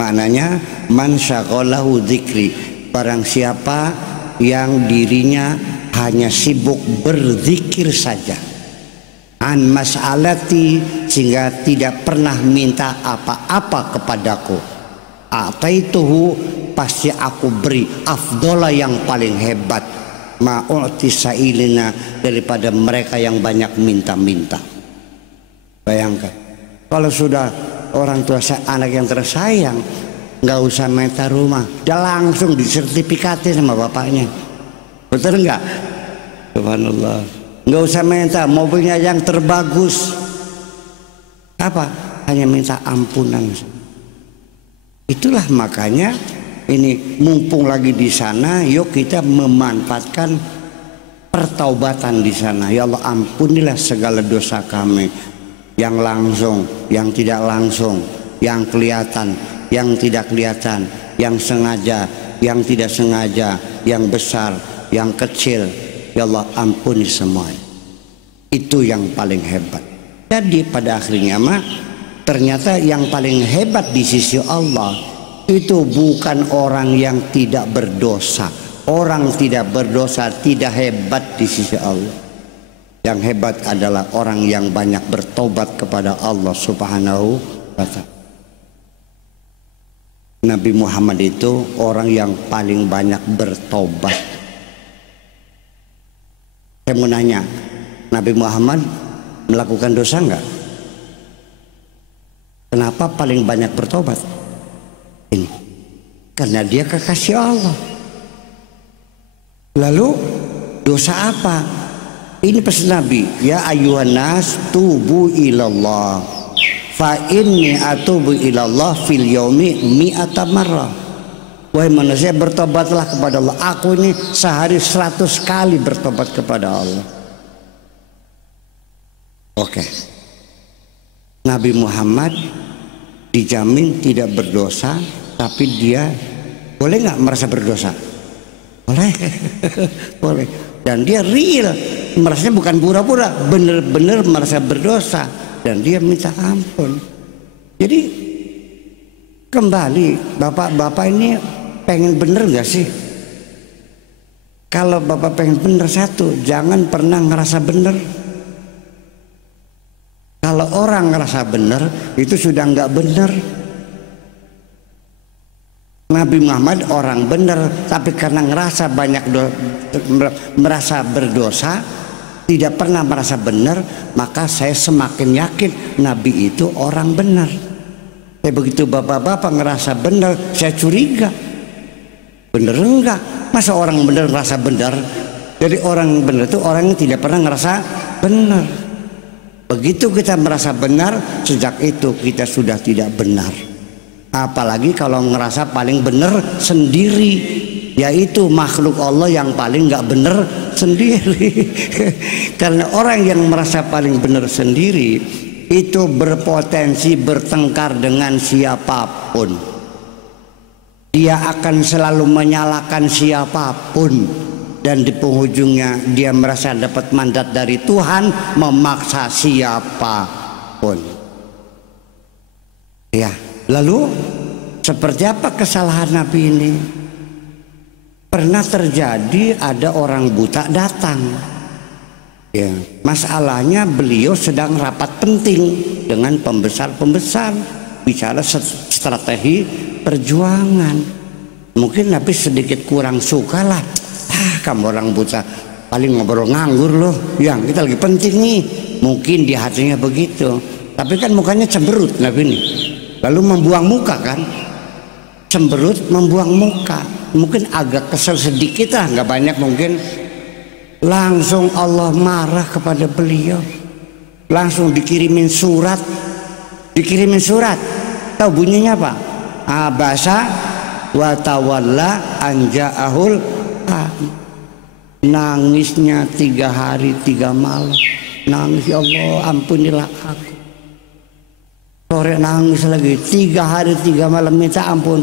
Maknanya man syaghalahu dzikri, barang siapa yang dirinya hanya sibuk berzikir saja, an mas'alati, sehingga tidak pernah minta apa-apa kepadaku, ataituhu, pasti aku beri afdola yang paling hebat, ma'u'tisailina, daripada mereka yang banyak minta-minta. Bayangkan kalau sudah orang tua anak yang tersayang, nggak usah minta rumah, dia langsung disertifikati sama bapaknya. Betul enggak? Subhanallah. Nggak usah minta mobilnya yang terbagus. Apa? Hanya minta ampunan. Itulah makanya ini mumpung lagi di sana, yuk kita memanfaatkan pertaubatan di sana. Ya Allah, ampunilah segala dosa kami, yang langsung, yang tidak langsung, yang kelihatan, yang tidak kelihatan, yang sengaja, yang tidak sengaja, yang besar, yang kecil. Ya Allah, ampuni semua. Itu yang paling hebat. Jadi pada akhirnya mah ternyata yang paling hebat di sisi Allah itu bukan orang yang tidak berdosa. Orang tidak berdosa tidak hebat di sisi Allah. Yang hebat adalah orang yang banyak bertobat kepada Allah Subhanahu wa ta'ala. Nabi Muhammad itu orang yang paling banyak bertobat. Saya mau nanya, Nabi Muhammad melakukan dosa enggak? Kenapa paling banyak bertobat? Ini karena dia kekasih Allah. Lalu dosa apa? Ini pesan Nabi, ya ayuhan nas tubu ilallah fa inni atubu ilallah fil yaumi mi'ata marrah. Wahai manusia, bertobatlah kepada Allah. Aku ini sehari 100 kali bertobat kepada Allah. Oke. Nabi Muhammad dijamin tidak berdosa, tapi dia boleh nggak merasa berdosa? Boleh. Boleh. Dan dia real, merasanya bukan pura-pura, benar-benar merasa berdosa, dan dia minta ampun. Jadi kembali, bapak-bapak ini pengen bener gak sih? Kalau bapak pengen bener, satu, jangan pernah ngerasa bener. Kalau orang ngerasa bener, itu sudah nggak bener. Nabi Muhammad orang bener, tapi karena ngerasa merasa berdosa, tidak pernah merasa bener, maka saya semakin yakin Nabi itu orang benar. Begitu bapak-bapak ngerasa bener, saya curiga. Bener enggak? Masa orang bener merasa bener? Jadi orang bener itu orang yang tidak pernah ngerasa benar. Begitu kita merasa benar, sejak itu kita sudah tidak benar. Apalagi kalau ngerasa paling benar sendiri, yaitu makhluk Allah yang paling nggak benar sendiri. Karena orang yang merasa paling benar sendiri itu berpotensi bertengkar dengan siapapun. dia akan selalu menyalahkan siapapun, dan di penghujungnya dia merasa dapat mandat dari Tuhan memaksa siapapun. Ya, lalu seperti apa kesalahan Nabi ini? Pernah terjadi ada orang buta datang. Ya, masalahnya beliau sedang rapat penting dengan pembesar-pembesar, bicara strategi perjuangan. Mungkin Nabi sedikit kurang suka lah. Kamu orang buta paling ngobrol nganggur loh. Yang kita lagi penting nih. Mungkin di hatinya begitu. Tapi kan mukanya cemberut Nabi ini. Lalu membuang muka kan. Cemberut membuang muka. Mungkin agak kesel sedikit lah, nggak banyak mungkin. Langsung Allah marah kepada beliau. Langsung dikirimin surat. Tahu bunyinya apa? Abasa wa tawalla anja'ahul. Nangisnya 3 hari 3 malam. Nangis, ya Allah ampunilah aku. Sore nangis lagi 3 hari 3 malam minta ampun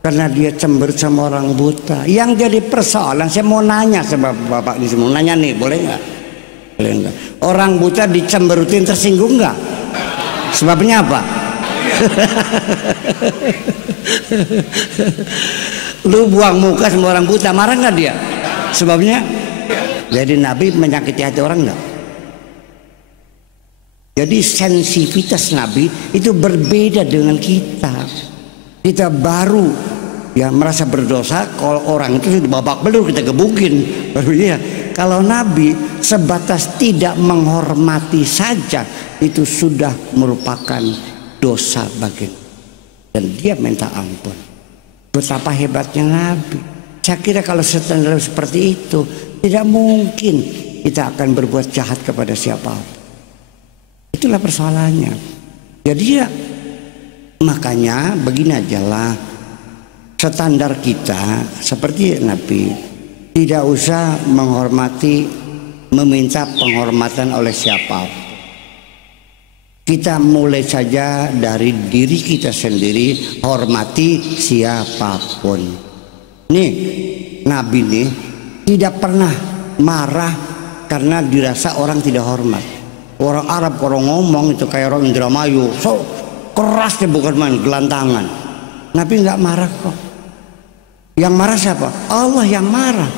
karena dia cemberut sama orang buta. Yang jadi persoalan, saya mau nanya sama bapak di sini, mau nanya nih, boleh nggak? Boleh nggak? Orang buta dicemberutin tersinggung nggak? Sebabnya apa? Lu buang muka sama orang buta, marah nggak dia? Sebabnya? Jadi Nabi menyakiti hati orang nggak? Jadi sensitivitas Nabi itu berbeda dengan kita. Kita baru ya merasa berdosa kalau orang itu babak belur kita gebukin. Baru ya. Kalau Nabi sebatas tidak menghormati saja itu sudah merupakan dosa bagian. Dan dia minta ampun. Betapa hebatnya Nabi. Saya kira kalau standar seperti itu tidak mungkin kita akan berbuat jahat kepada siapapun. Itulah persoalannya. Jadi ya makanya begini aja lah, standar kita seperti Nabi, tidak usah meminta penghormatan oleh siapapun. Kita mulai saja dari diri kita sendiri, hormati siapapun. Nih Nabi nih tidak pernah marah karena dirasa orang tidak hormat. Orang Arab kalau ngomong itu kayak orang Indramayu, so kerasnya bukan main, gelantangan. Nabi nggak marah kok. Yang marah siapa? Allah yang marah.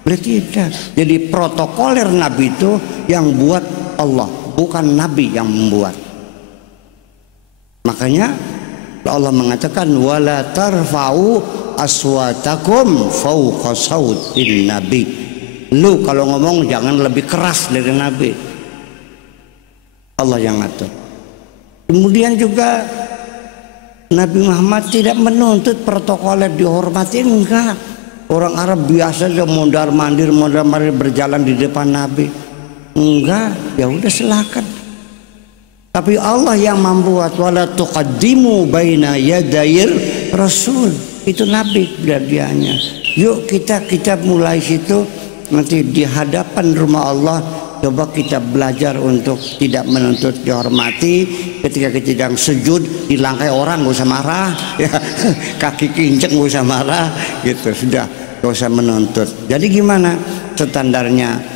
Berarti tidak. Jadi protokoler Nabi itu yang buat Allah, bukan Nabi yang membuat. Makanya Allah mengatakan wala tarfa'u aswatakum fawqa sautin nabi. Lu kalau ngomong jangan lebih keras dari Nabi. Allah yang ngatur. Kemudian juga Nabi Muhammad tidak menuntut protokoler dihormati, enggak. Orang Arab biasa aja mondar mandir berjalan di depan Nabi. Enggak, ya udah silakan. Tapi Allah yang membuat wala tuqaddimu baina yadayir rasul. Itu Nabi berdianya. Yuk kita mulai situ, nanti di hadapan rumah Allah coba kita belajar untuk tidak menuntut dihormati. Ketika kita sedang sujud di langkai orang gak usah marah ya. Kaki kincek gak usah marah gitu, sudah gak usah menuntut. Jadi gimana standarnya?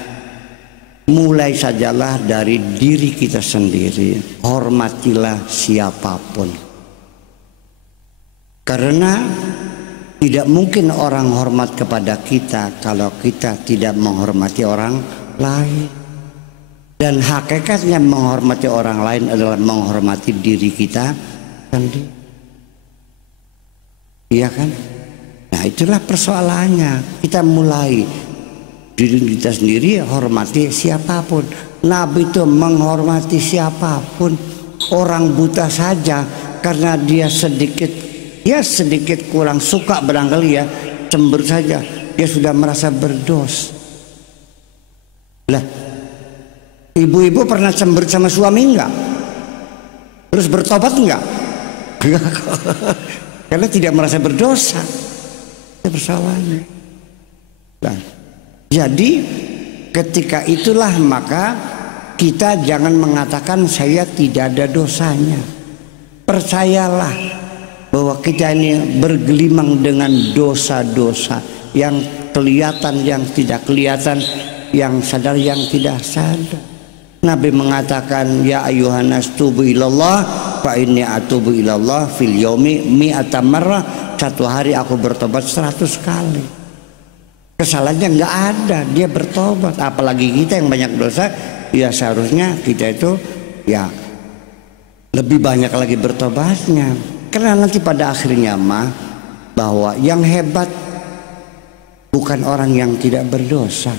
Mulai sajalah dari diri kita sendiri. Hormatilah siapapun. Karena tidak mungkin orang hormat kepada kita kalau kita tidak menghormati orang lain. Dan hakikatnya menghormati orang lain adalah menghormati diri kita sendiri. Iya kan? Nah itulah persoalannya. Kita mulai diri kita sendiri, hormati siapapun. Nabi itu menghormati siapapun. Orang buta saja karena dia sedikit kurang suka barangkali ya, cemberut saja dia sudah merasa berdosa. Lah, ibu-ibu pernah cemberut sama suami enggak? Terus bertobat enggak? Karena tidak merasa berdosa. Itu persoalannya. Nah, jadi ketika itulah maka kita jangan mengatakan saya tidak ada dosanya. Percayalah bahwa kita ini bergelimang dengan dosa-dosa yang kelihatan, yang tidak kelihatan, yang sadar, yang tidak sadar. Nabi mengatakan, ya ayuhanas tubu ilallah fa inni atubu ilallah fil yaumi mi'ata marrah. Satu hari aku bertobat 100 kali. Kesalahannya nggak ada, dia bertobat. Apalagi kita yang banyak dosa, ya seharusnya kita itu ya lebih banyak lagi bertobatnya. Karena nanti pada akhirnya bahwa yang hebat bukan orang yang tidak berdosa.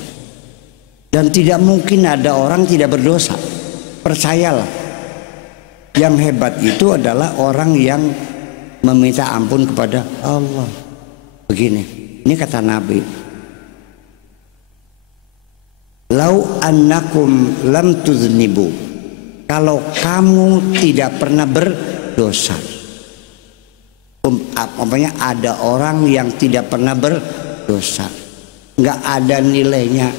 Dan tidak mungkin ada orang tidak berdosa. Percayalah, yang hebat itu adalah orang yang meminta ampun kepada Allah. Begini, ini kata Nabi, lau annakum lam tuznibu, kalau kamu tidak pernah berdosa. Umpamanya ada orang yang tidak pernah berdosa, nggak ada nilainya,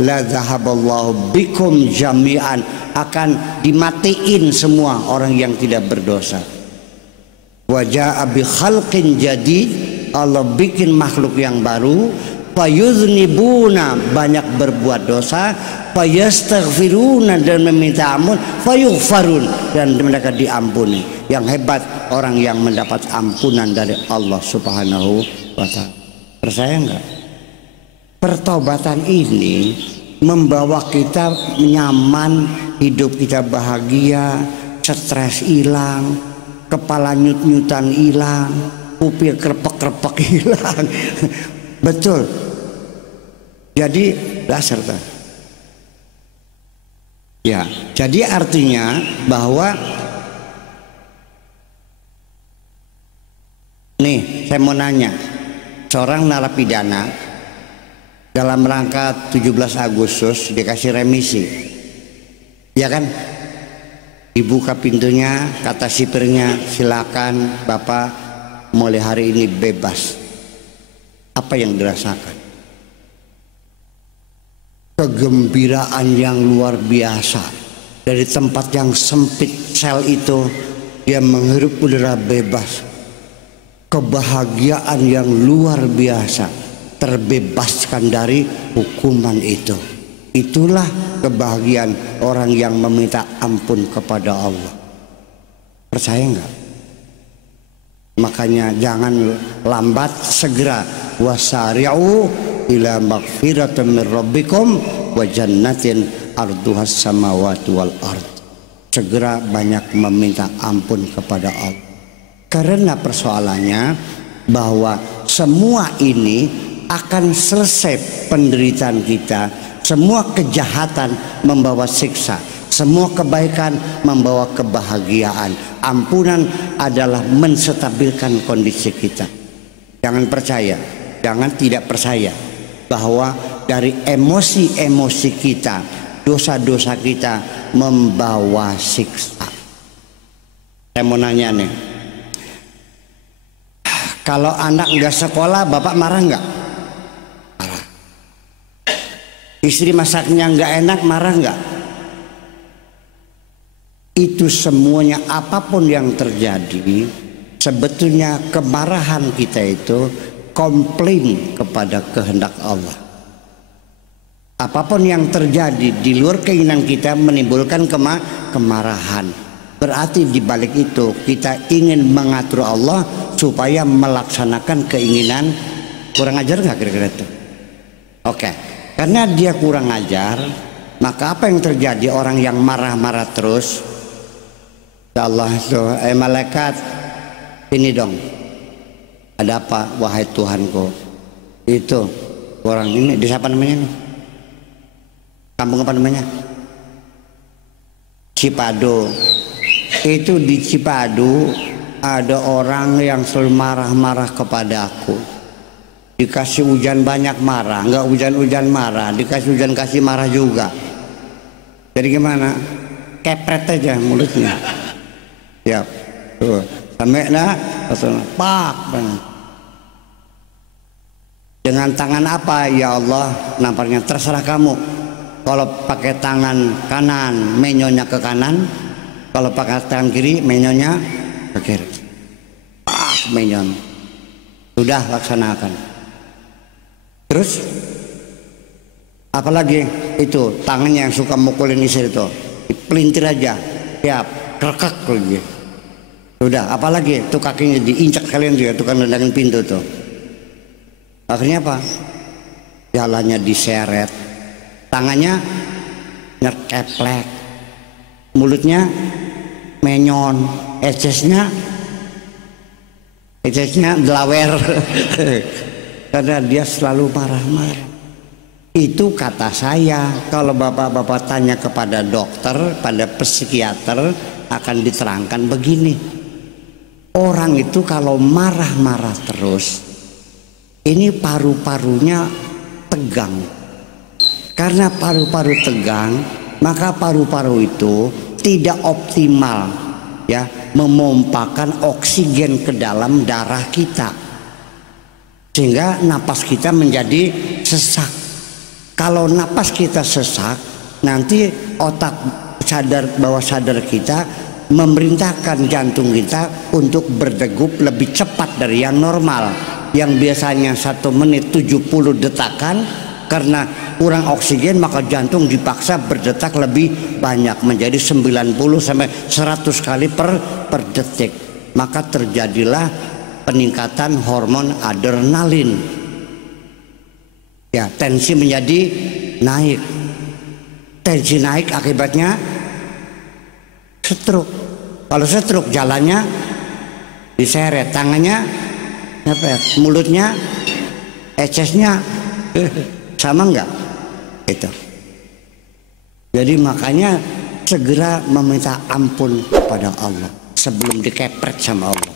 la zahaballahu bikum jami'an, akan dimatiin semua orang yang tidak berdosa. Wajah abi khalqin jadid, Allah bikin makhluk yang baru. Fayuznibuna, banyak berbuat dosa. Fayastaghfiruna, dan meminta ampun. Fayughfarun, dan mereka diampuni. Yang hebat orang yang mendapat ampunan dari Allah Subhanahu wa ta'ala. Percaya enggak? Pertobatan ini membawa kita nyaman, hidup kita bahagia, stres hilang, kepala nyut-nyutan hilang, kuping krepek-krepek hilang. Betul. Jadi dasar kan? Ya, jadi artinya bahwa nih, saya mau nanya, seorang narapidana dalam rangka 17 Agustus dikasih remisi, ya kan? Dibuka pintunya, kata sipirnya, silakan Bapak mulai hari ini bebas. Apa yang dirasakan? Kegembiraan yang luar biasa. Dari tempat yang sempit sel itu, dia menghirup udara bebas. Kebahagiaan yang luar biasa, terbebaskan dari hukuman itu. Itulah kebahagiaan orang yang meminta ampun kepada Allah. Percaya enggak? Makanya jangan lambat, segera. Wasari'u ila maghfiratin min rabbikum wa jannatin arduhas samawati wal ard. Segera banyak meminta ampun kepada Allah. Karena persoalannya bahwa semua ini akan selesai penderitaan kita. Semua kejahatan membawa siksa, semua kebaikan membawa kebahagiaan. Ampunan adalah menstabilkan kondisi kita. Jangan percaya, jangan tidak percaya bahwa dari emosi-emosi kita, dosa-dosa kita membawa siksa. Saya mau nanya nih, kalau anak nggak sekolah, bapak marah nggak? Marah. Istri masaknya nggak enak, marah nggak? Itu semuanya, apapun yang terjadi, sebetulnya kemarahan kita itu komplain kepada kehendak Allah. Apapun yang terjadi di luar keinginan kita menimbulkan kemarahan. Berarti di balik itu kita ingin mengatur Allah supaya melaksanakan keinginan. Kurang ajar nggak kira-kira itu? Oke, karena dia kurang ajar, maka apa yang terjadi? Orang yang marah-marah terus, ya Allah itu, malaikat, ini dong, ada apa wahai Tuhanku? Itu orang ini di siapa namanya nih? Kampung apa namanya? Cipadu. Itu di Cipadu ada orang yang selalu marah-marah kepada aku. Dikasih hujan banyak marah, enggak hujan-hujan marah, dikasih hujan kasih marah juga. Jadi gimana? Kepret aja mulutnya. Ya, tuh. Sampai nah, pak. Dengan tangan apa ya Allah? Nampaknya terserah kamu. Kalau pakai tangan kanan, menyonya ke kanan. Kalau pakai tangan kiri, menyonya ke kiri. menyon. Sudah laksanakan. Terus apalagi itu tangannya yang suka mukulin istri itu, pelintir aja, siap, kerekek lagi. Sudah, apalagi tuh kakinya diinjak kalian juga, tukang nendangin pintu tuh. Akhirnya apa? Jalannya diseret, tangannya nyekeplek, mulutnya menyon, ecesnya delawer. Karena dia selalu marah-marah. Itu kata saya, kalau bapak-bapak tanya kepada dokter, pada psikiater, akan diterangkan begini. Orang itu kalau marah-marah terus, ini paru-parunya tegang. Karena paru-paru tegang, maka paru-paru itu tidak optimal ya memompakan oksigen ke dalam darah kita, sehingga napas kita menjadi sesak. Kalau napas kita sesak, nanti otak sadar, bawah sadar kita memerintahkan jantung kita untuk berdegup lebih cepat dari yang normal. Yang biasanya 1 menit 70 detakan, karena kurang oksigen maka jantung dipaksa berdetak lebih banyak, menjadi 90 sampai 100 kali per detik. Maka terjadilah peningkatan hormon adrenalin. Ya, tensi menjadi naik. Tensi naik akibatnya stroke. Kalau stroke jalannya diseret, tangannya ngepet, mulutnya ecesnya sama enggak? Itu. Jadi makanya segera meminta ampun kepada Allah sebelum dikepret sama Allah.